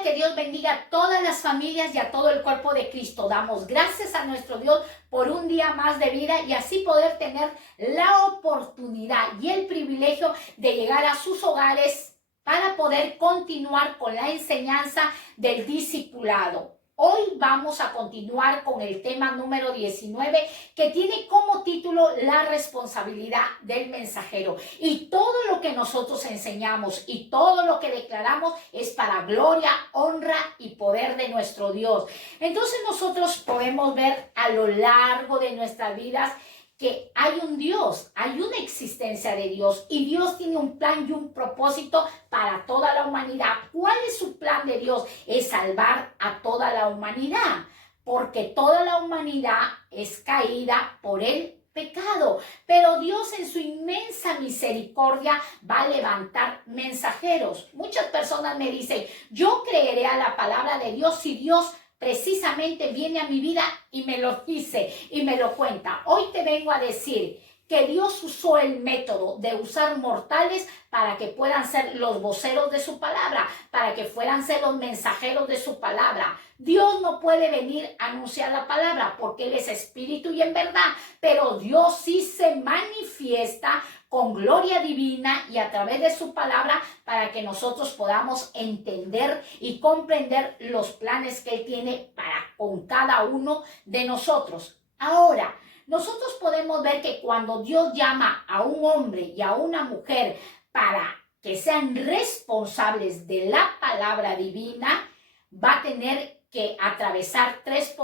desea que Dios bendiga a todas las familias y a todo el cuerpo de Cristo. Damos gracias a nuestro Dios por un día más de vida y así poder tener la oportunidad y el privilegio de llegar a sus hogares para poder continuar con la enseñanza del discipulado. Hoy vamos a continuar con el tema número 19 que tiene como título la responsabilidad del mensajero. Y todo lo que nosotros enseñamos y todo lo que declaramos es para gloria, honra y poder de nuestro Dios. Entonces nosotros podemos ver a lo largo de nuestras vidas que hay un Dios, hay una existencia de Dios y Dios tiene un plan y un propósito para toda la humanidad. ¿Cuál es su plan de Dios? Es salvar a toda la humanidad, porque toda la humanidad es caída por el pecado, pero Dios en su inmensa misericordia va a levantar mensajeros. Muchas personas me dicen, yo creeré a la palabra de Dios si Dios precisamente viene a mi vida y me lo dice y me lo cuenta. Hoy te vengo a decir que Dios usó el método de usar mortales para que puedan ser los voceros de su palabra, para que puedan ser los mensajeros de su palabra. Dios no puede venir a anunciar la palabra porque Él es espíritu y en verdad, pero Dios sí se manifiesta con gloria divina y a través de su palabra para que nosotros podamos entender y comprender los planes que Él tiene para con cada uno de nosotros. Ahora, nosotros podemos ver que cuando Dios llama a un hombre y a una mujer para que sean responsables de la palabra divina, va a tener que atravesar tres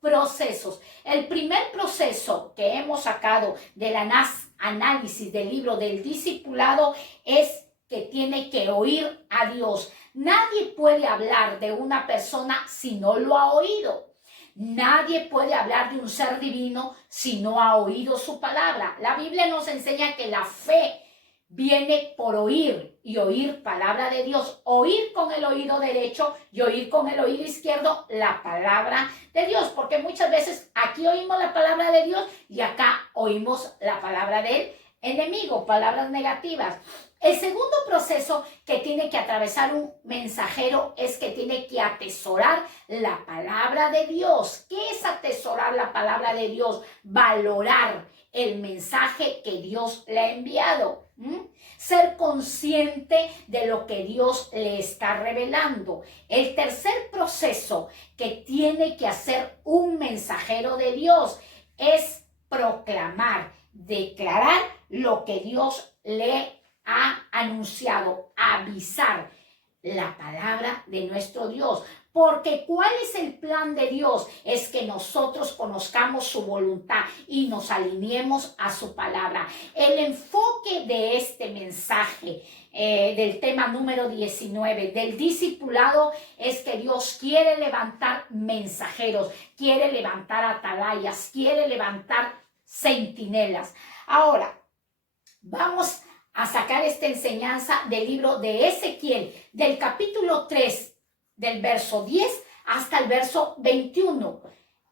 procesos. El primer proceso que hemos sacado del análisis del libro del discipulado es que tiene que oír a Dios. Nadie puede hablar de una persona si no lo ha oído. Nadie puede hablar de un ser divino si no ha oído su palabra. La Biblia nos enseña que la fe viene por oír y oír palabra de Dios. Oír con el oído derecho y oír con el oído izquierdo la palabra de Dios. Porque muchas veces aquí oímos la palabra de Dios y acá oímos la palabra del enemigo, palabras negativas. El segundo proceso que tiene que atravesar un mensajero es que tiene que atesorar la palabra de Dios. ¿Qué es atesorar la palabra de Dios? Valorar el mensaje que Dios le ha enviado. Ser consciente de lo que Dios le está revelando. El tercer proceso que tiene que hacer un mensajero de Dios es proclamar, declarar lo que Dios le ha anunciado, avisar la palabra de nuestro Dios. Porque ¿cuál es el plan de Dios? Es que nosotros conozcamos su voluntad y nos alineemos a su palabra. El enfoque de este mensaje del tema número 19 del discipulado es que Dios quiere levantar mensajeros, quiere levantar atalayas, quiere levantar centinelas. Ahora, vamos a sacar esta enseñanza del libro de Ezequiel, del capítulo 3, del verso 10 hasta el verso 21.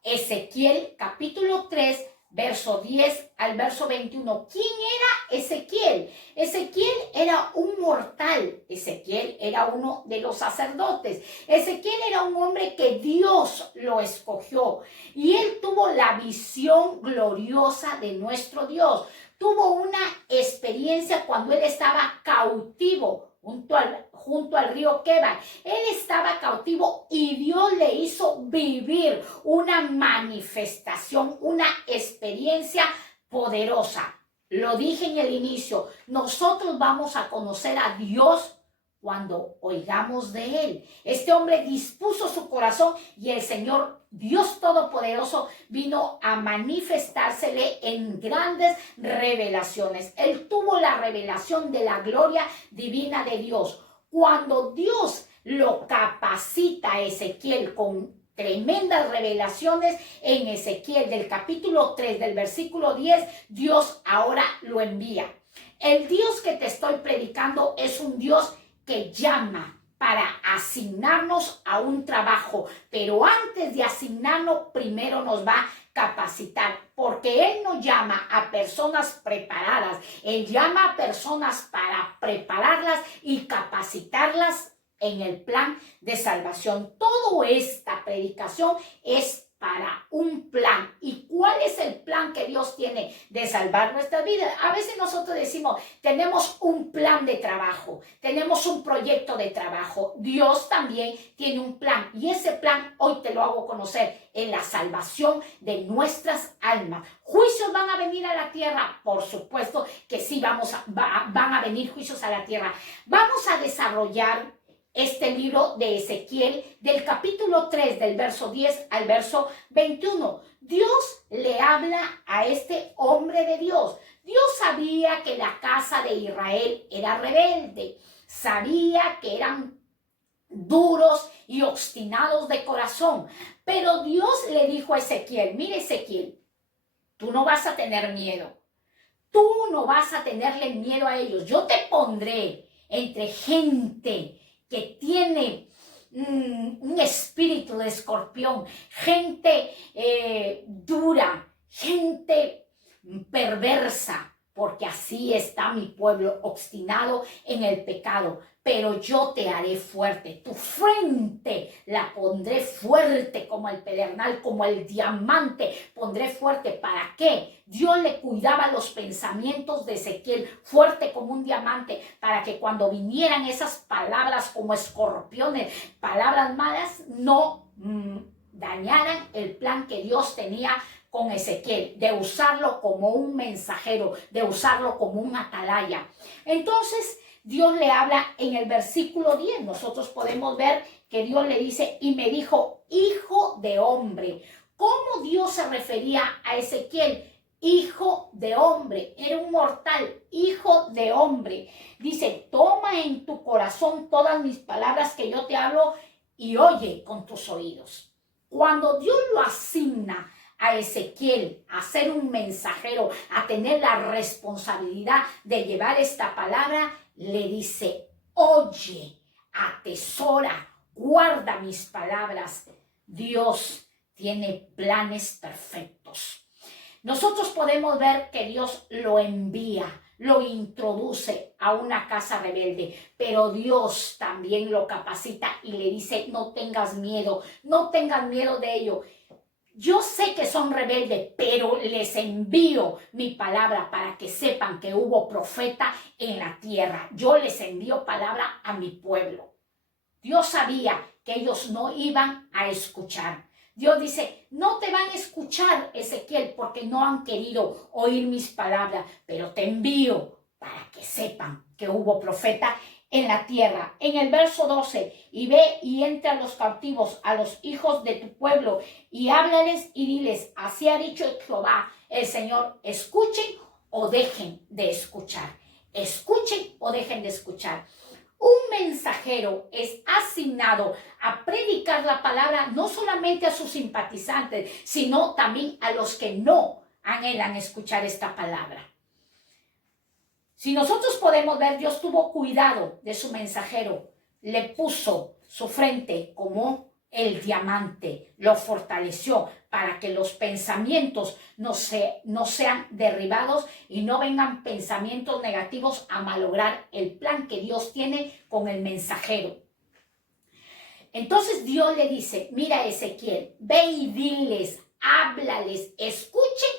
Ezequiel, capítulo 3, verso 10 al verso 21. ¿Quién era Ezequiel? Ezequiel era un mortal. Ezequiel era uno de los sacerdotes. Ezequiel era un hombre que Dios lo escogió y él tuvo la visión gloriosa de nuestro Dios. Tuvo una experiencia cuando él estaba cautivo junto al río Quebar. Él estaba cautivo y Dios le hizo vivir una manifestación, una experiencia poderosa. Lo dije en el inicio, nosotros vamos a conocer a Dios cuando oigamos de Él. Este hombre dispuso su corazón y el Señor Dios Todopoderoso vino a manifestársele en grandes revelaciones. Él tuvo la revelación de la gloria divina de Dios. Cuando Dios lo capacita a Ezequiel con tremendas revelaciones, en Ezequiel del capítulo 3 del versículo 10, Dios ahora lo envía. El Dios que te estoy predicando es un Dios que llama para asignarnos a un trabajo, pero antes de asignarnos, primero nos va a capacitar, porque Él no llama a personas preparadas, Él llama a personas para prepararlas y capacitarlas en el plan de salvación. Toda esta predicación es para un plan. ¿Y cuál es el plan que Dios tiene de salvar nuestra vida? A veces nosotros decimos, tenemos un plan de trabajo, tenemos un proyecto de trabajo. Dios también tiene un plan y ese plan hoy te lo hago conocer en la salvación de nuestras almas. ¿Juicios van a venir a la tierra? Por supuesto que sí, van a venir juicios a la tierra. Vamos a desarrollar este libro de Ezequiel del capítulo 3 del verso 10 al verso 21. Dios le habla a este hombre de Dios. Dios sabía que la casa de Israel era rebelde, sabía que eran duros y obstinados de corazón, pero Dios le dijo a Ezequiel, mire Ezequiel, tú no vas a tener miedo, tú no vas a tenerle miedo a ellos, yo te pondré entre gente que tiene un espíritu de escorpión, gente dura, gente perversa, porque así está mi pueblo obstinado en el pecado. Pero yo te haré fuerte, tu frente la pondré fuerte como el pedernal, como el diamante, pondré fuerte. ¿Para qué? Dios le cuidaba los pensamientos de Ezequiel, fuerte como un diamante, para que cuando vinieran esas palabras como escorpiones, palabras malas, no dañaran el plan que Dios tenía con Ezequiel, de usarlo como un mensajero, de usarlo como un atalaya. Entonces, Dios le habla en el versículo 10. Nosotros podemos ver que Dios le dice, y me dijo, hijo de hombre. ¿Cómo Dios se refería a Ezequiel? Hijo de hombre, era un mortal, hijo de hombre. Dice, toma en tu corazón todas mis palabras que yo te hablo y oye con tus oídos. Cuando Dios lo asigna a Ezequiel a ser un mensajero, a tener la responsabilidad de llevar esta palabra, le dice, oye, atesora, guarda mis palabras. Dios tiene planes perfectos. Nosotros podemos ver que Dios lo envía, lo introduce a una casa rebelde, pero Dios también lo capacita y le dice, no tengas miedo de ello. Yo sé que son rebeldes, pero les envío mi palabra para que sepan que hubo profeta en la tierra. Yo les envío palabra a mi pueblo. Dios sabía que ellos no iban a escuchar. Dios dice, no te van a escuchar, Ezequiel, porque no han querido oír mis palabras, pero te envío para que sepan que hubo profeta en la tierra. En el verso 12, y ve y entra a los cautivos, a los hijos de tu pueblo, y háblales y diles, así ha dicho Jehová, el Señor, escuchen o dejen de escuchar. Escuchen o dejen de escuchar. Un mensajero es asignado a predicar la palabra no solamente a sus simpatizantes, sino también a los que no anhelan escuchar esta palabra. Si nosotros podemos ver, Dios tuvo cuidado de su mensajero, le puso su frente como el diamante, lo fortaleció para que los pensamientos no sean derribados y no vengan pensamientos negativos a malograr el plan que Dios tiene con el mensajero. Entonces Dios le dice, mira Ezequiel, ve y diles, háblales, escuchen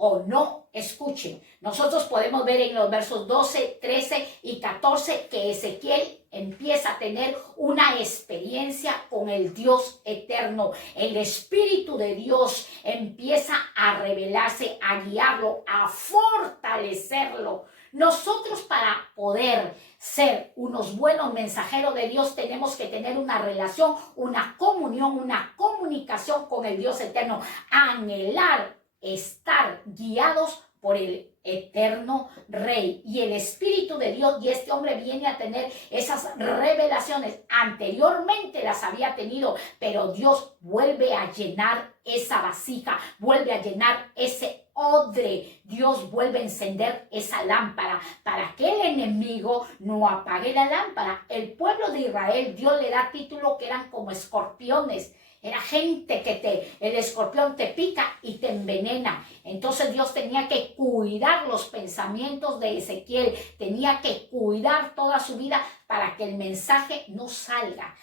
o no escuchen. Nosotros podemos ver en los versos 12, 13 y 14 que Ezequiel empieza a tener una experiencia con el Dios eterno. El Espíritu de Dios empieza a revelarse, a guiarlo, a fortalecerlo. Nosotros para poder ser unos buenos mensajeros de Dios tenemos que tener una relación, una comunión, una comunicación con el Dios eterno, anhelar estar guiados por el eterno Rey y el Espíritu de Dios. Y este hombre viene a tener esas revelaciones. Anteriormente las había tenido, pero Dios vuelve a llenar esa vasija, vuelve a llenar ese odre. Dios vuelve a encender esa lámpara para que el enemigo no apague la lámpara. El pueblo de Israel, Dios le da título que eran como escorpiones. Era gente que el escorpión te pica y te envenena. Entonces Dios tenía que cuidar los pensamientos de Ezequiel, tenía que cuidar toda su vida para que el mensaje no salga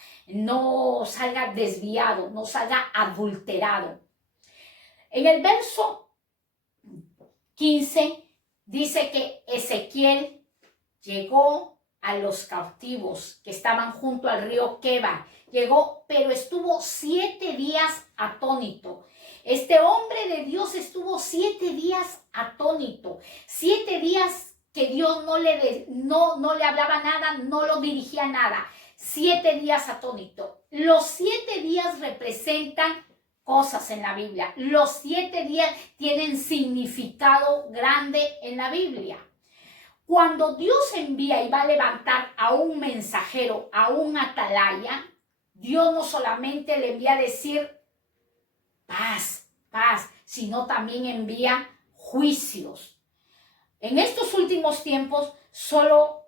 desviado, no salga adulterado. En el verso 15 dice que Ezequiel llegó a los cautivos que estaban junto al río Queba. Llegó, pero estuvo 7 días atónito. Este hombre de Dios estuvo 7 días atónito. 7 días que Dios no le hablaba nada, no lo dirigía nada. 7 días atónito. Los 7 días representan cosas en la Biblia. Los 7 días tienen significado grande en la Biblia. Cuando Dios envía y va a levantar a un mensajero, a un atalaya, Dios no solamente le envía a decir paz, paz, sino también envía juicios. En estos últimos tiempos, solo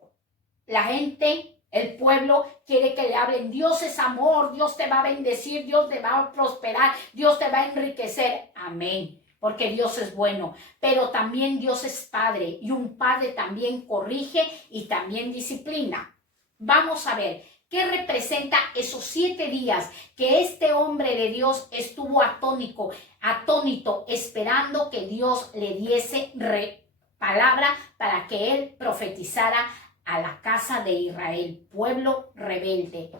la gente, el pueblo, quiere que le hablen. Dios es amor, Dios te va a bendecir, Dios te va a prosperar, Dios te va a enriquecer. Amén. Porque Dios es bueno, pero también Dios es Padre y un Padre también corrige y también disciplina. Vamos a ver qué representa esos 7 días que este hombre de Dios estuvo atónito, esperando que Dios le diese palabra para que él profetizara a la casa de Israel, pueblo rebelde.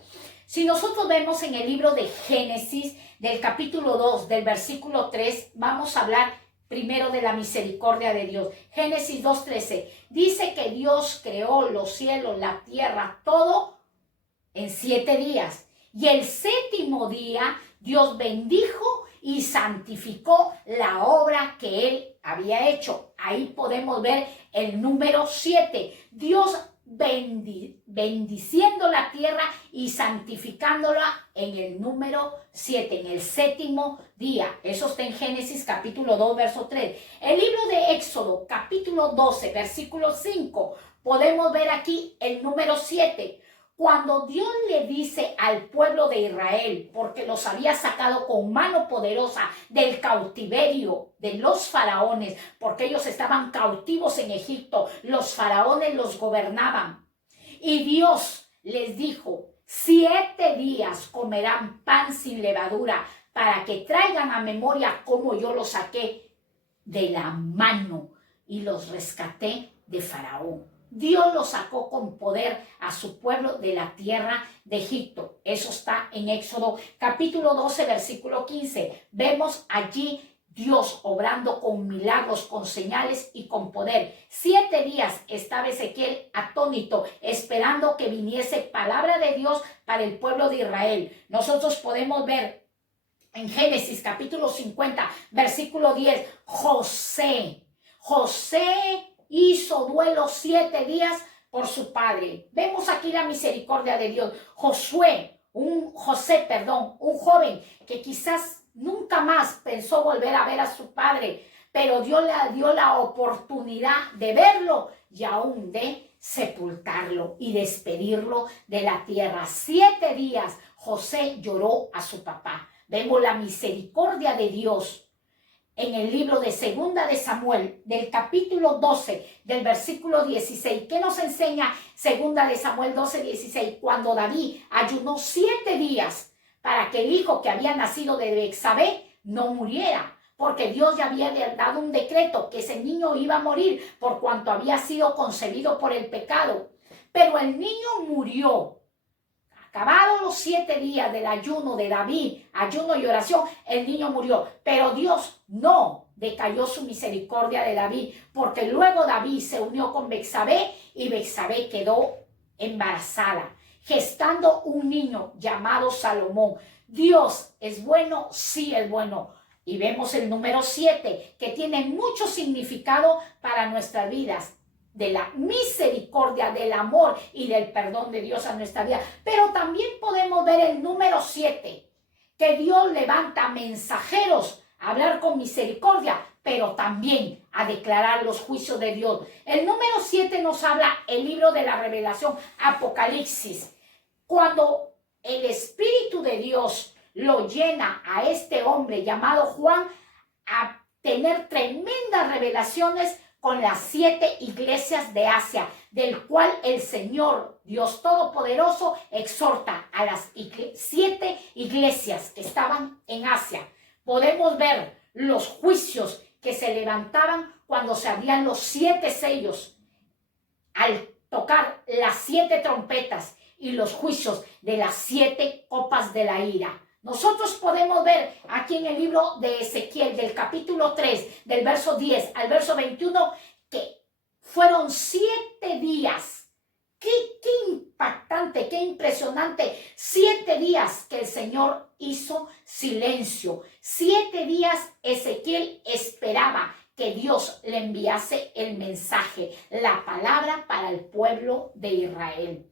Si nosotros vemos en el libro de Génesis, del capítulo 2, del versículo 3, vamos a hablar primero de la misericordia de Dios. Génesis 2:13 dice que Dios creó los cielos, la tierra, todo en 7 días. Y el 7º día Dios bendijo y santificó la obra que él había hecho. Ahí podemos ver el número 7. Dios bendiciendo la tierra y santificándola en el número 7, en el 7º día. Eso está en Génesis capítulo 2, verso 3. El libro de Éxodo, capítulo 12, versículo 5, podemos ver aquí el número 7. Cuando Dios le dice al pueblo de Israel, porque los había sacado con mano poderosa del cautiverio de los faraones, porque ellos estaban cautivos en Egipto, los faraones los gobernaban. Y Dios les dijo, 7 días comerán pan sin levadura, para que traigan a memoria cómo yo los saqué de la mano y los rescaté de Faraón. Dios lo sacó con poder a su pueblo de la tierra de Egipto. Eso está en Éxodo capítulo 12, versículo 15. Vemos allí Dios obrando con milagros, con señales y con poder. 7 días estaba Ezequiel atónito, esperando que viniese palabra de Dios para el pueblo de Israel. Nosotros podemos ver en Génesis capítulo 50, versículo 10, José hizo duelo 7 días por su padre. Vemos aquí la misericordia de Dios. Un joven que quizás nunca más pensó volver a ver a su padre, pero Dios le dio la oportunidad de verlo y aún de sepultarlo y despedirlo de la tierra. 7 días José lloró a su papá. Vemos la misericordia de Dios en el libro de Segunda de Samuel, del capítulo 12, del versículo 16. ¿Qué nos enseña Segunda de Samuel 12, 16? Cuando David ayunó 7 días para que el hijo que había nacido de Betsabé no muriera, porque Dios ya había dado un decreto que ese niño iba a morir por cuanto había sido concebido por el pecado. Pero el niño murió. Acabados los 7 días del ayuno de David, ayuno y oración, el niño murió. Pero Dios no decayó su misericordia de David, porque luego David se unió con Betsabé y Betsabé quedó embarazada, gestando un niño llamado Salomón. Dios es bueno, sí es bueno. Y vemos el número 7, que tiene mucho significado para nuestras vidas, de la misericordia, del amor y del perdón de Dios a nuestra vida. Pero también podemos ver el número 7, que Dios levanta mensajeros a hablar con misericordia, pero también a declarar los juicios de Dios. El número 7 nos habla el libro de la Revelación, Apocalipsis, cuando el Espíritu de Dios lo llena a este hombre llamado Juan a tener tremendas revelaciones con las 7 iglesias de Asia, del cual el Señor, Dios Todopoderoso, exhorta a las 7 iglesias que estaban en Asia. Podemos ver los juicios que se levantaban cuando se abrían los 7 sellos, al tocar las 7 trompetas y los juicios de las 7 copas de la ira. Nosotros podemos ver aquí en el libro de Ezequiel, del capítulo 3, del verso 10 al verso 21, que fueron 7 días. ¡Qué impactante, qué impresionante! 7 días que el Señor hizo silencio. 7 días Ezequiel esperaba que Dios le enviase el mensaje, la palabra para el pueblo de Israel.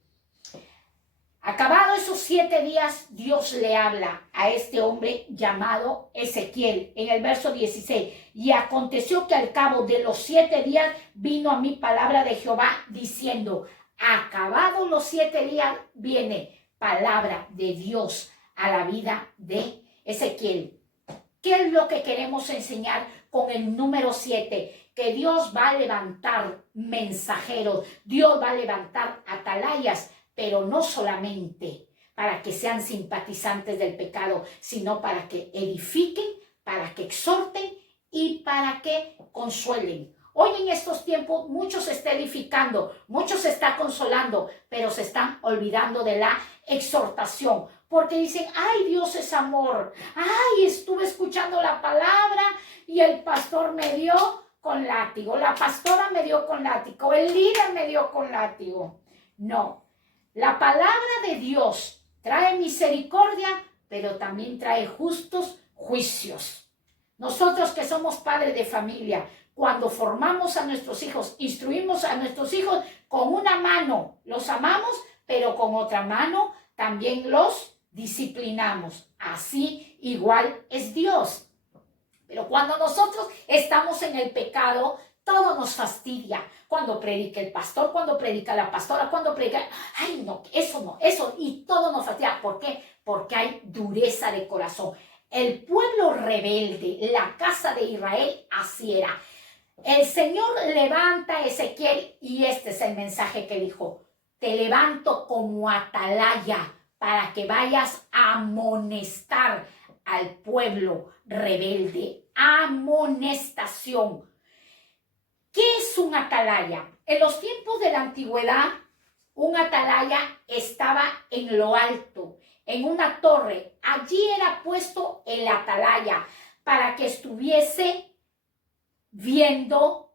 Acabados esos 7 días, Dios le habla a este hombre llamado Ezequiel en el verso 16. Y aconteció que al cabo de los 7 días vino a mí palabra de Jehová diciendo, acabados los 7 días viene palabra de Dios a la vida de Ezequiel. ¿Qué es lo que queremos enseñar con el número 7? Que Dios va a levantar mensajeros, Dios va a levantar atalayas, pero no solamente para que sean simpatizantes del pecado, sino para que edifiquen, para que exhorten y para que consuelen. Hoy en estos tiempos muchos se está edificando, muchos se está consolando, pero se están olvidando de la exhortación, porque dicen, ay, Dios es amor, ay, estuve escuchando la palabra y el pastor me dio con látigo, la pastora me dio con látigo, el líder me dio con látigo. No. La palabra de Dios trae misericordia, pero también trae justos juicios. Nosotros que somos padres de familia, cuando formamos a nuestros hijos, instruimos a nuestros hijos, con una mano los amamos, pero con otra mano también los disciplinamos. Así igual es Dios. Pero cuando nosotros estamos en el pecado, todo nos fastidia. Cuando predica el pastor, cuando predica la pastora, cuando predica, ay no, eso, y todo nos fastidia. ¿Por qué? Porque hay dureza de corazón. El pueblo rebelde, la casa de Israel, así era. El Señor levanta a Ezequiel y este es el mensaje que dijo, te levanto como atalaya para que vayas a amonestar al pueblo rebelde. Amonestación. ¿Qué es un atalaya? En los tiempos de la antigüedad, un atalaya estaba en lo alto, en una torre. Allí era puesto el atalaya para que estuviese viendo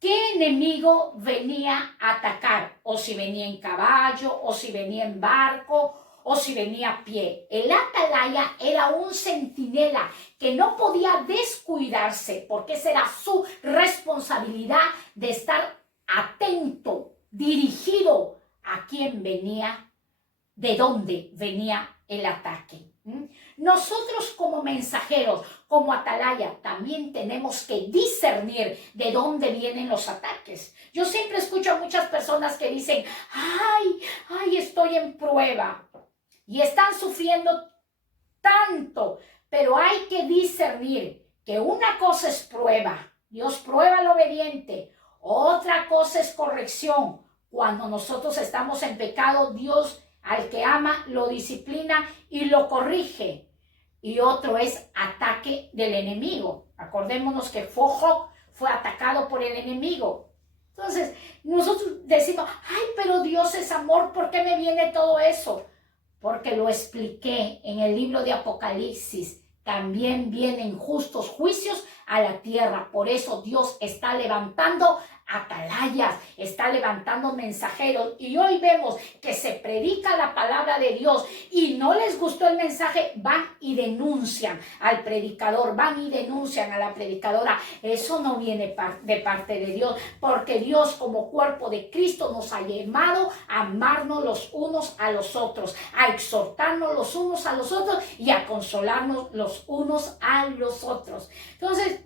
qué enemigo venía a atacar, o si venía en caballo, o si venía en barco, o si venía a pie. El atalaya era un centinela que no podía descuidarse, porque esa era su responsabilidad de estar atento, dirigido a quién venía, de dónde venía el ataque. Nosotros como mensajeros, como atalaya, también tenemos que discernir de dónde vienen los ataques. Yo siempre escucho a muchas personas que dicen, ay, estoy en prueba. Y están sufriendo tanto, pero hay que discernir que una cosa es prueba, Dios prueba al obediente, otra cosa es corrección. Cuando nosotros estamos en pecado, Dios al que ama lo disciplina y lo corrige. Y otro es ataque del enemigo. Acordémonos que Job fue atacado por el enemigo. Entonces, nosotros decimos, ay, pero Dios es amor, ¿por qué me viene todo eso? Porque lo expliqué en el libro de Apocalipsis. También vienen justos juicios a la tierra. Por eso Dios está levantando atalayas, está levantando mensajeros. Y hoy vemos que se predica la palabra de Dios y no les gustó el mensaje, van y denuncian al predicador, van y denuncian a la predicadora. Eso no viene de parte de Dios, porque Dios como cuerpo de Cristo nos ha llamado a amarnos los unos a los otros, a exhortarnos los unos a los otros y a consolarnos los unos a los otros. Entonces,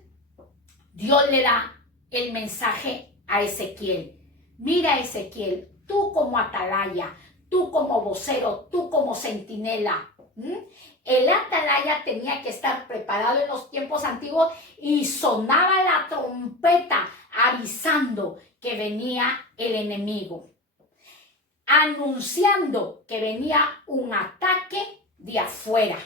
Dios le da el mensaje a Ezequiel. Mira, Ezequiel, tú como atalaya, tú como vocero, tú como centinela, El atalaya tenía que estar preparado en los tiempos antiguos y sonaba la trompeta avisando que venía el enemigo, anunciando que venía un ataque de afuera.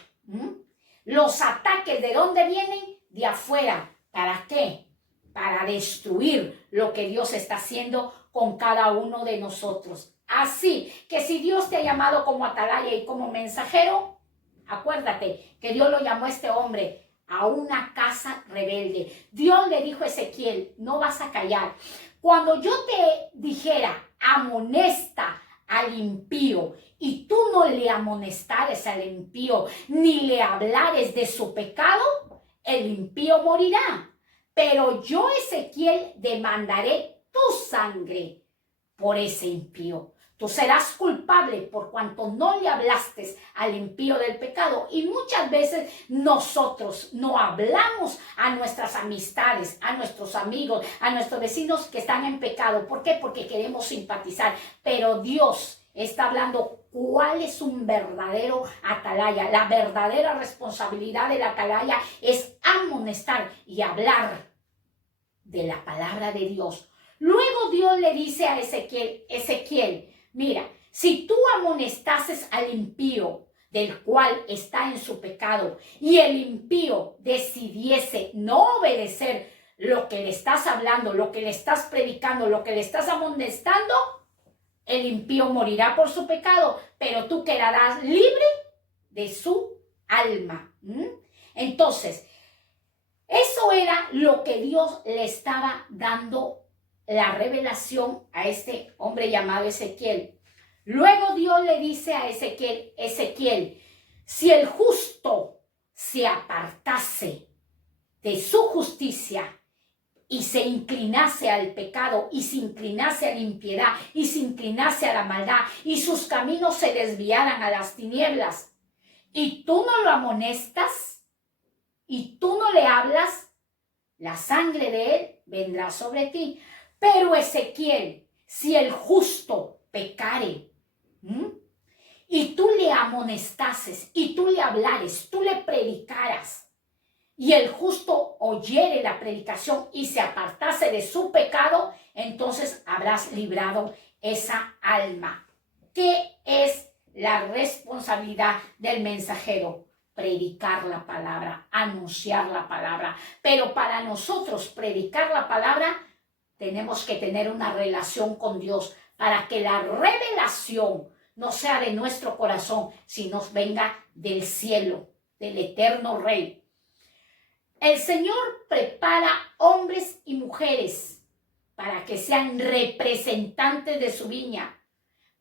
Los ataques, ¿de dónde vienen? De afuera. ¿Para qué? Para destruir lo que Dios está haciendo con cada uno de nosotros. Así que si Dios te ha llamado como atalaya y como mensajero, acuérdate que Dios lo llamó a este hombre a una casa rebelde. Dios le dijo a Ezequiel, no vas a callar. Cuando yo te dijera, amonesta al impío, y tú no le amonestares al impío, ni le hablares de su pecado, el impío morirá. Pero yo, Ezequiel, demandaré tu sangre por ese impío. Tú serás culpable por cuanto no le hablaste al impío del pecado. Y muchas veces nosotros no hablamos a nuestras amistades, a nuestros amigos, a nuestros vecinos que están en pecado. ¿Por qué? Porque queremos simpatizar. Pero Dios está hablando cuál es un verdadero atalaya. La verdadera responsabilidad del atalaya es amonestar y hablar de la palabra de Dios. Luego Dios le dice a Ezequiel, Ezequiel, mira, si tú amonestases al impío del cual está en su pecado y el impío decidiese no obedecer lo que le estás hablando, lo que le estás predicando, lo que le estás amonestando, el impío morirá por su pecado, pero tú quedarás libre de su alma. Entonces, eso era lo que Dios le estaba dando la revelación a este hombre llamado Ezequiel. Luego Dios le dice a Ezequiel, Ezequiel, si el justo se apartase de su justicia y se inclinase al pecado y se inclinase a la impiedad y se inclinase a la maldad y sus caminos se desviaran a las tinieblas y tú no lo amonestas y tú no le hablas, la sangre de él vendrá sobre ti. Pero Ezequiel, si el justo pecare, y tú le amonestases, y tú le hablares, tú le predicaras, y el justo oyere la predicación y se apartase de su pecado, entonces habrás librado esa alma. ¿Qué es la responsabilidad del mensajero? Predicar la palabra, anunciar la palabra. Pero para nosotros predicar la palabra, tenemos que tener una relación con Dios para que la revelación no sea de nuestro corazón, sino venga del cielo, del eterno Rey. El Señor prepara hombres y mujeres para que sean representantes de su viña,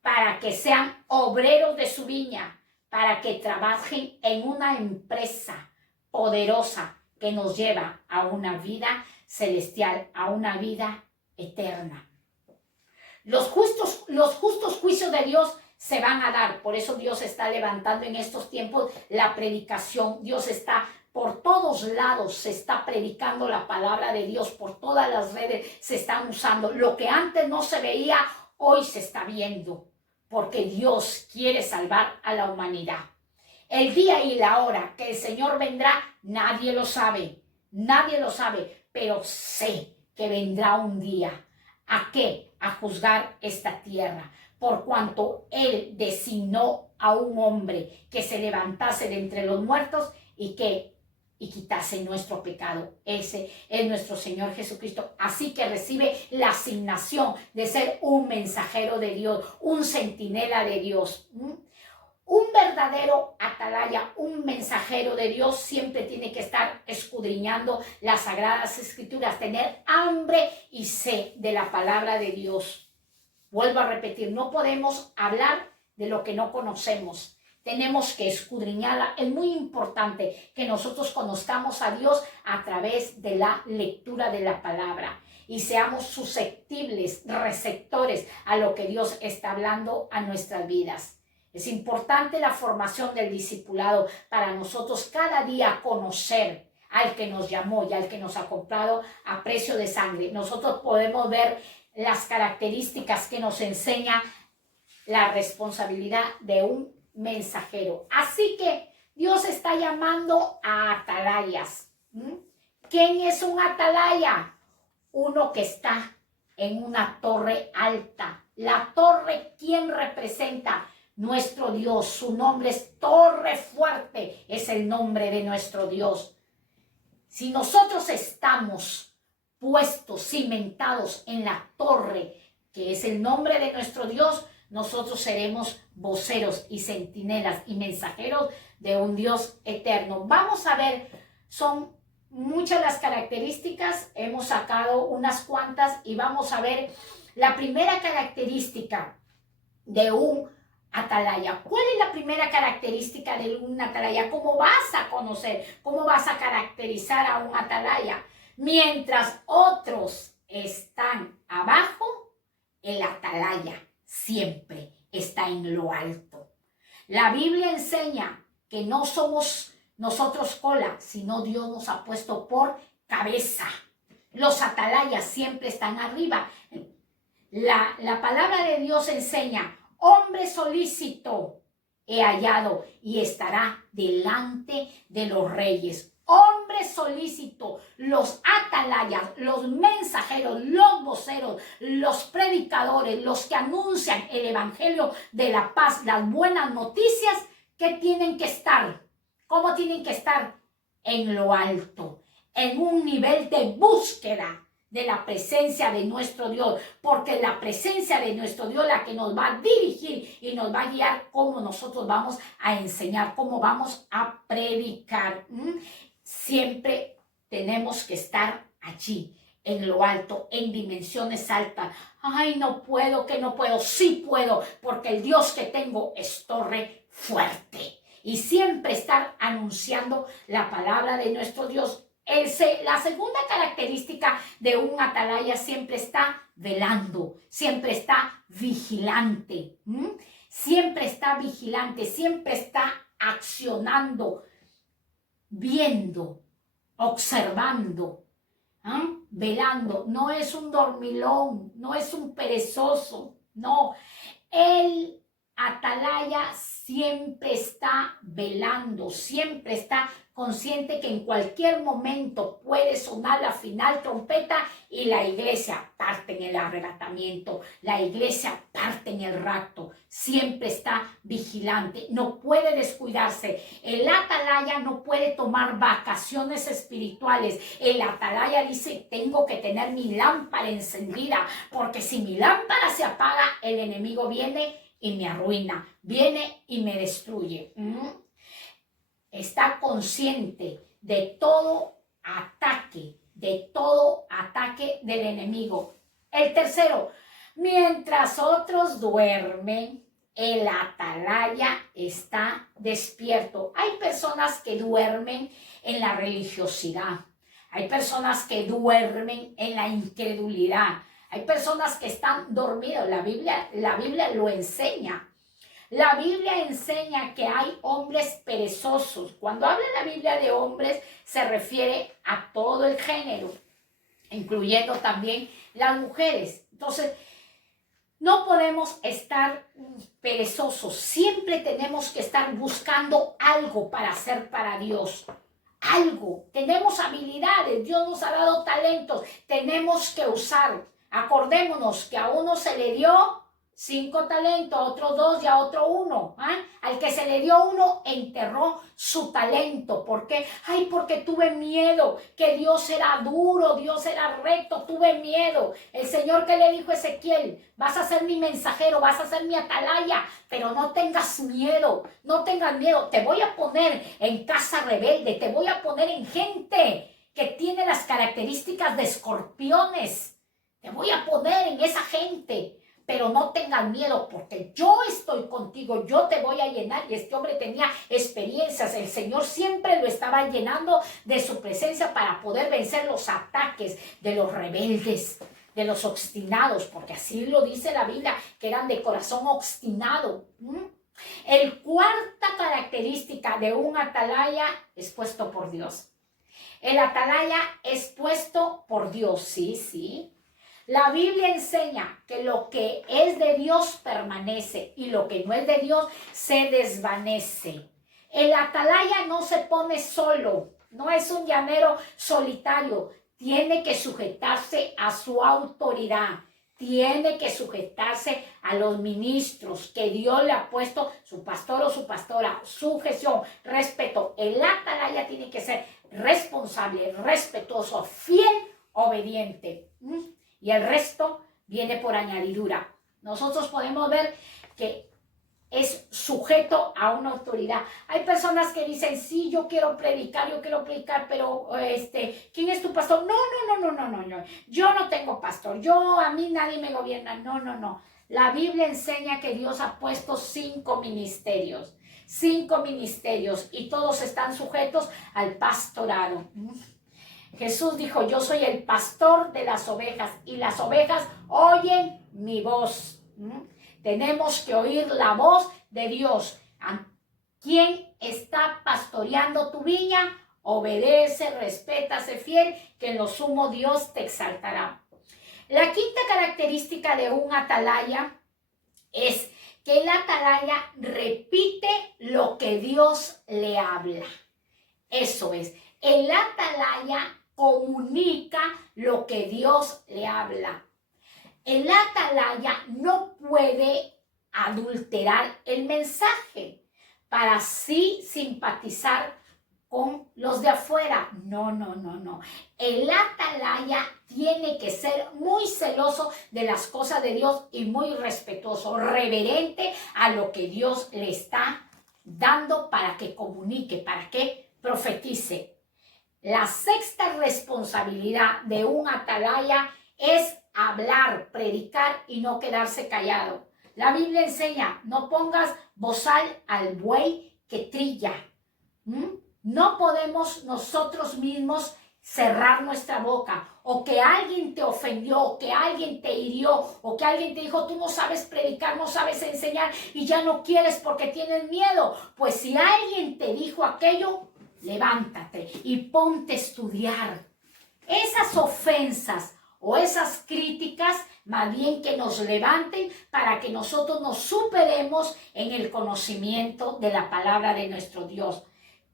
para que sean obreros de su viña, para que trabajen en una empresa poderosa que nos lleva a una vida celestial, a una vida eterna. Los justos juicios de Dios se van a dar. Por eso Dios está levantando en estos tiempos la predicación. Dios está por todos lados, se está predicando la palabra de Dios. Por todas las redes se están usando. Lo que antes no se veía, hoy se está viendo. Porque Dios quiere salvar a la humanidad. El día y la hora que el Señor vendrá, nadie lo sabe. Nadie lo sabe. Pero sé que vendrá un día. ¿A qué? A juzgar esta tierra. Por cuanto Él designó a un hombre que se levantase de entre los muertos y quitase nuestro pecado. Ese es nuestro Señor Jesucristo. Así que recibe la asignación de ser un mensajero de Dios, un centinela de Dios. Un verdadero atalaya, un mensajero de Dios siempre tiene que estar escudriñando las Sagradas Escrituras, tener hambre y sed de la palabra de Dios. Vuelvo a repetir, no podemos hablar de lo que no conocemos. Tenemos que escudriñarla. Es muy importante que nosotros conozcamos a Dios a través de la lectura de la palabra y seamos susceptibles, receptores a lo que Dios está hablando a nuestras vidas. Es importante la formación del discipulado para nosotros cada día conocer al que nos llamó y al que nos ha comprado a precio de sangre. Nosotros podemos ver las características que nos enseña la responsabilidad de un mensajero. Así que Dios está llamando a atalayas. ¿Quién es un atalaya? Uno que está en una torre alta. La torre, ¿quién representa? Nuestro Dios. Su nombre es Torre Fuerte. Es el nombre de nuestro Dios. Si nosotros estamos puestos, cimentados en la torre, que es el nombre de nuestro Dios, nosotros seremos voceros y centinelas y mensajeros de un Dios eterno. Vamos a ver, son muchas las características, hemos sacado unas cuantas y vamos a ver la primera característica de un atalaya. ¿Cuál es la primera característica de un atalaya? ¿Cómo vas a conocer? ¿Cómo vas a caracterizar a un atalaya? Mientras otros están abajo, el atalaya siempre está en lo alto. La Biblia enseña que no somos nosotros cola, sino Dios nos ha puesto por cabeza. Los atalayas siempre están arriba. La palabra de Dios enseña: hombre solícito he hallado y estará delante de los reyes. Hombre solícito, los atalayas, los mensajeros, los voceros, los predicadores, los que anuncian el evangelio de la paz, las buenas noticias, ¿qué tienen que estar? ¿Cómo tienen que estar? En lo alto, en un nivel de búsqueda de la presencia de nuestro Dios, porque la presencia de nuestro Dios la que nos va a dirigir y nos va a guiar cómo nosotros vamos a enseñar, cómo vamos a predicar. Siempre tenemos que estar allí, en lo alto, en dimensiones altas. Ay, no puedo, que no puedo. Sí puedo, porque el Dios que tengo es torre fuerte. Y siempre estar anunciando la palabra de nuestro Dios. La segunda característica de un atalaya: siempre está velando, siempre está vigilante. Siempre está vigilante, siempre está accionando, viendo, observando, velando. No es un dormilón, no es un perezoso, no. El atalaya siempre está velando, siempre está consciente que en cualquier momento puede sonar la final trompeta y la iglesia parte en el arrebatamiento, la iglesia parte en el rapto. Siempre está vigilante, no puede descuidarse. El atalaya no puede tomar vacaciones espirituales. El atalaya dice: tengo que tener mi lámpara encendida, porque si mi lámpara se apaga, el enemigo viene y me arruina, viene y me destruye. Está consciente de todo ataque del enemigo. El tercero: mientras otros duermen, el atalaya está despierto. Hay personas que duermen en la religiosidad, hay personas que duermen en la incredulidad, hay personas que están dormidas. La Biblia lo enseña. La Biblia enseña que hay hombres perezosos. Cuando habla la Biblia de hombres, se refiere a todo el género, incluyendo también las mujeres. Entonces, no podemos estar perezosos. Siempre tenemos que estar buscando algo para hacer para Dios. Algo. Tenemos habilidades. Dios nos ha dado talentos. Tenemos que usar. Acordémonos que a uno se le dio 5 talentos, a otro 2 y a otro 1. Al que se le dio 1, enterró su talento. ¿Por qué? Ay, porque tuve miedo, que Dios era duro, Dios era recto, tuve miedo. El Señor, que le dijo a Ezequiel: vas a ser mi mensajero, vas a ser mi atalaya, pero no tengas miedo, no tengas miedo. Te voy a poner en casa rebelde, te voy a poner en gente que tiene las características de escorpiones. Te voy a poner en esa gente. Pero no tengan miedo, porque yo estoy contigo, yo te voy a llenar. Y este hombre tenía experiencias. El Señor siempre lo estaba llenando de su presencia para poder vencer los ataques de los rebeldes, de los obstinados, porque así lo dice la Biblia, que eran de corazón obstinado. El cuarta característica de un atalaya es puesto por Dios. El atalaya es puesto por Dios, sí. La Biblia enseña que lo que es de Dios permanece y lo que no es de Dios se desvanece. El atalaya no se pone solo, no es un llanero solitario, tiene que sujetarse a su autoridad. Tiene que sujetarse a los ministros que Dios le ha puesto, su pastor o su pastora, sujeción, respeto. El atalaya tiene que ser responsable, respetuoso, fiel, obediente. Y el resto viene por añadidura. Nosotros podemos ver que es sujeto a una autoridad. Hay personas que dicen, sí, yo quiero predicar, pero ¿quién es tu pastor? No, yo no tengo pastor, a mí nadie me gobierna. No. La Biblia enseña que Dios ha puesto 5 ministerios y todos están sujetos al pastorado. Jesús dijo, yo soy el pastor de las ovejas y las ovejas oyen mi voz. Tenemos que oír la voz de Dios. ¿Quién está pastoreando tu viña? Obedece, respeta, sé fiel, que en lo sumo Dios te exaltará. La quinta característica de un atalaya es que el atalaya repite lo que Dios le habla. Eso es, el atalaya comunica lo que Dios le habla. El atalaya no puede adulterar el mensaje para así simpatizar con los de afuera. No. El atalaya tiene que ser muy celoso de las cosas de Dios y muy respetuoso, reverente a lo que Dios le está dando para que comunique, para que profetice. La sexta responsabilidad de un atalaya es hablar, predicar y no quedarse callado. La Biblia enseña, no pongas bozal al buey que trilla. No podemos nosotros mismos cerrar nuestra boca, o que alguien te ofendió, o que alguien te hirió, o que alguien te dijo, tú no sabes predicar, no sabes enseñar y ya no quieres porque tienes miedo. Pues si alguien te dijo aquello, levántate y ponte a estudiar. Esas ofensas o esas críticas, más bien que nos levanten para que nosotros nos superemos en el conocimiento de la palabra de nuestro Dios.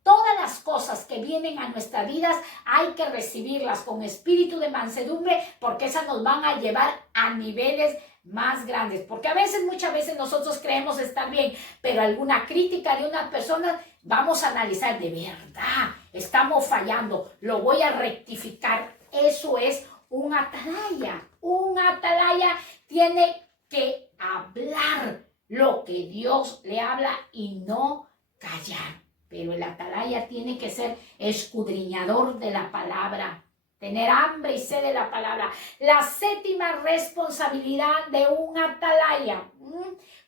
Todas las cosas que vienen a nuestras vidas hay que recibirlas con espíritu de mansedumbre, porque esas nos van a llevar a niveles más grandes. Porque muchas veces nosotros creemos estar bien, pero alguna crítica de una persona vamos a analizar, de verdad, estamos fallando, lo voy a rectificar. Eso es un atalaya. Un atalaya tiene que hablar lo que Dios le habla y no callar. Pero el atalaya tiene que ser escudriñador de la palabra, tener hambre y sed de la palabra. La séptima responsabilidad de un atalaya.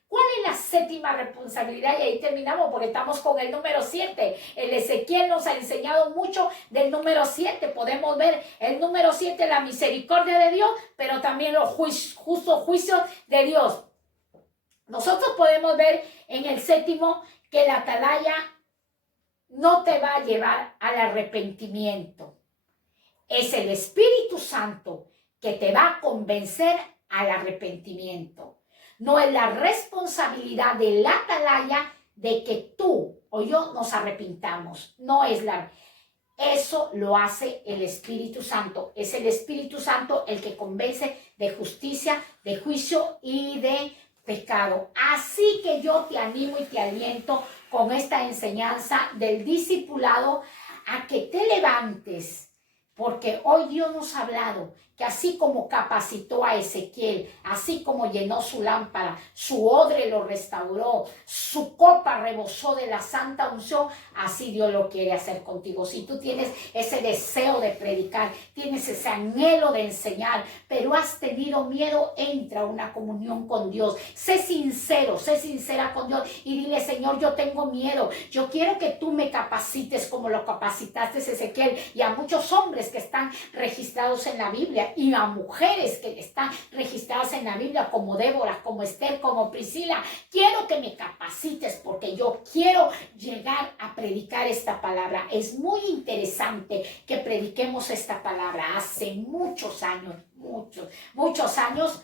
¿Cuál es la séptima responsabilidad? Y ahí terminamos porque estamos con el número 7. El Ezequiel nos ha enseñado mucho del número 7. Podemos ver el número 7, la misericordia de Dios, pero también los justos juicios de Dios. Nosotros podemos ver en el séptimo que el atalaya no te va a llevar al arrepentimiento. Es el Espíritu Santo que te va a convencer al arrepentimiento. No es la responsabilidad del atalaya de que tú o yo nos arrepintamos. Eso lo hace el Espíritu Santo. Es el Espíritu Santo el que convence de justicia, de juicio y de pecado. Así que yo te animo y te aliento con esta enseñanza del discipulado a que te levantes, porque hoy Dios nos ha hablado que así como capacitó a Ezequiel, así como llenó su lámpara, su odre lo restauró, su copa rebosó de la santa unción, así Dios lo quiere hacer contigo. Si tú tienes ese deseo de predicar, tienes ese anhelo de enseñar, pero has tenido miedo, entra a una comunión con Dios. Sé sincero, sé sincera con Dios y dile, Señor, yo tengo miedo. Yo quiero que tú me capacites como lo capacitaste a Ezequiel y a muchos hombres que están registrados en la Biblia. y a mujeres que están registradas en la Biblia como Débora, como Esther, como Priscila. Quiero que me capacites porque yo quiero llegar a predicar esta palabra. Es muy interesante que prediquemos esta palabra. Hace muchos años, muchos años,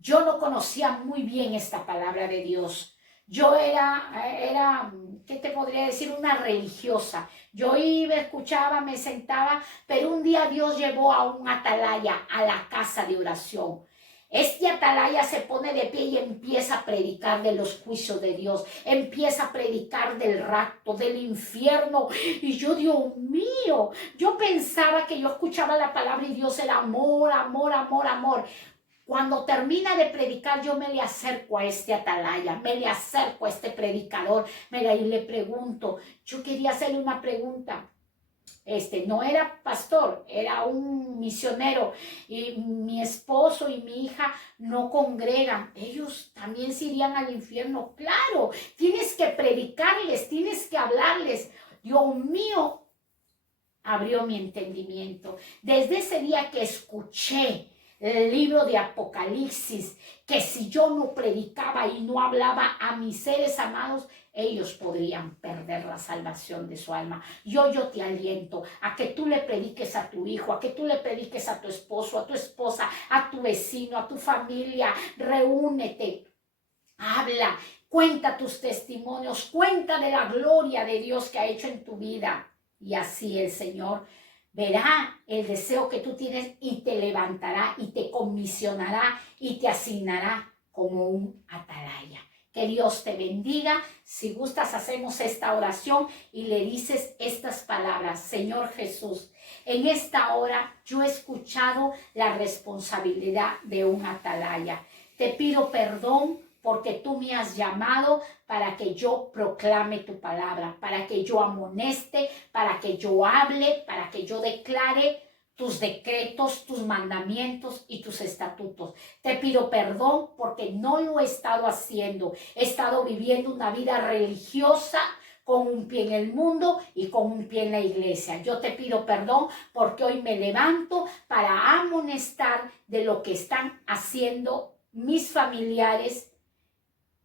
yo no conocía muy bien esta palabra de Dios. Yo era, ¿qué te podría decir? Una religiosa. Yo iba, escuchaba, me sentaba, pero un día Dios llevó a un atalaya a la casa de oración. Este atalaya se pone de pie y empieza a predicar de los juicios de Dios, empieza a predicar del rapto, del infierno. Y yo, Dios mío, yo pensaba que yo escuchaba la palabra y Dios era amor, amor, amor, amor. Cuando termina de predicar, yo me le acerco a este atalaya, me le acerco a este predicador, y le pregunto, yo quería hacerle una pregunta. No era pastor, era un misionero, y mi esposo y mi hija no congregan. Ellos también se irían al infierno. Claro, tienes que predicarles, tienes que hablarles. Dios mío, abrió mi entendimiento. Desde ese día que escuché el libro de Apocalipsis, que si yo no predicaba y no hablaba a mis seres amados, ellos podrían perder la salvación de su alma. Yo te aliento a que tú le prediques a tu hijo, a que tú le prediques a tu esposo, a tu esposa, a tu vecino, a tu familia. Reúnete, habla, cuenta tus testimonios, cuenta de la gloria de Dios que ha hecho en tu vida. Y así el Señor verá el deseo que tú tienes y te levantará y te comisionará y te asignará como un atalaya. Que Dios te bendiga. Si gustas, hacemos esta oración y le dices estas palabras. Señor Jesús, en esta hora yo he escuchado la responsabilidad de un atalaya. Te pido perdón porque tú me has llamado para que yo proclame tu palabra, para que yo amoneste, para que yo hable, para que yo declare tus decretos, tus mandamientos y tus estatutos. Te pido perdón porque no lo he estado haciendo. He estado viviendo una vida religiosa con un pie en el mundo y con un pie en la iglesia. Yo te pido perdón porque hoy me levanto para amonestar de lo que están haciendo mis familiares,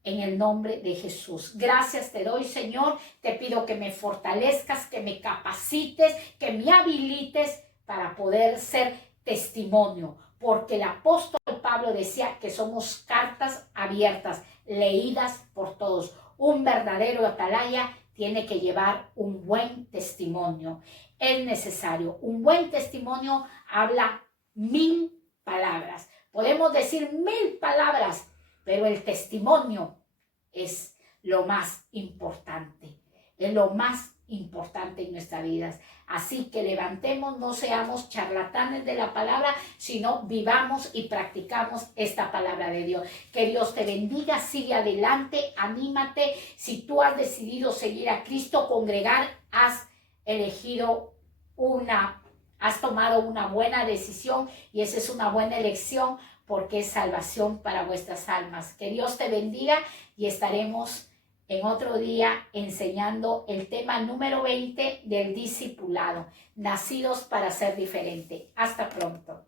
en el nombre de Jesús. Gracias te doy, Señor. Te pido que me fortalezcas, que me capacites, que me habilites para poder ser testimonio. Porque el apóstol Pablo decía que somos cartas abiertas, leídas por todos. Un verdadero atalaya tiene que llevar un buen testimonio. Es necesario. Un buen testimonio habla 1000 palabras. Podemos decir 1000 palabras, pero el testimonio es lo más importante, es lo más importante en nuestras vidas. Así que levantemos, no seamos charlatanes de la palabra, sino vivamos y practicamos esta palabra de Dios. Que Dios te bendiga, sigue adelante, anímate. Si tú has decidido seguir a Cristo, congregar, has tomado una buena decisión y esa es una buena elección, porque es salvación para vuestras almas. Que Dios te bendiga y estaremos en otro día enseñando el tema número 20 del discipulado, nacidos para ser diferente. Hasta pronto.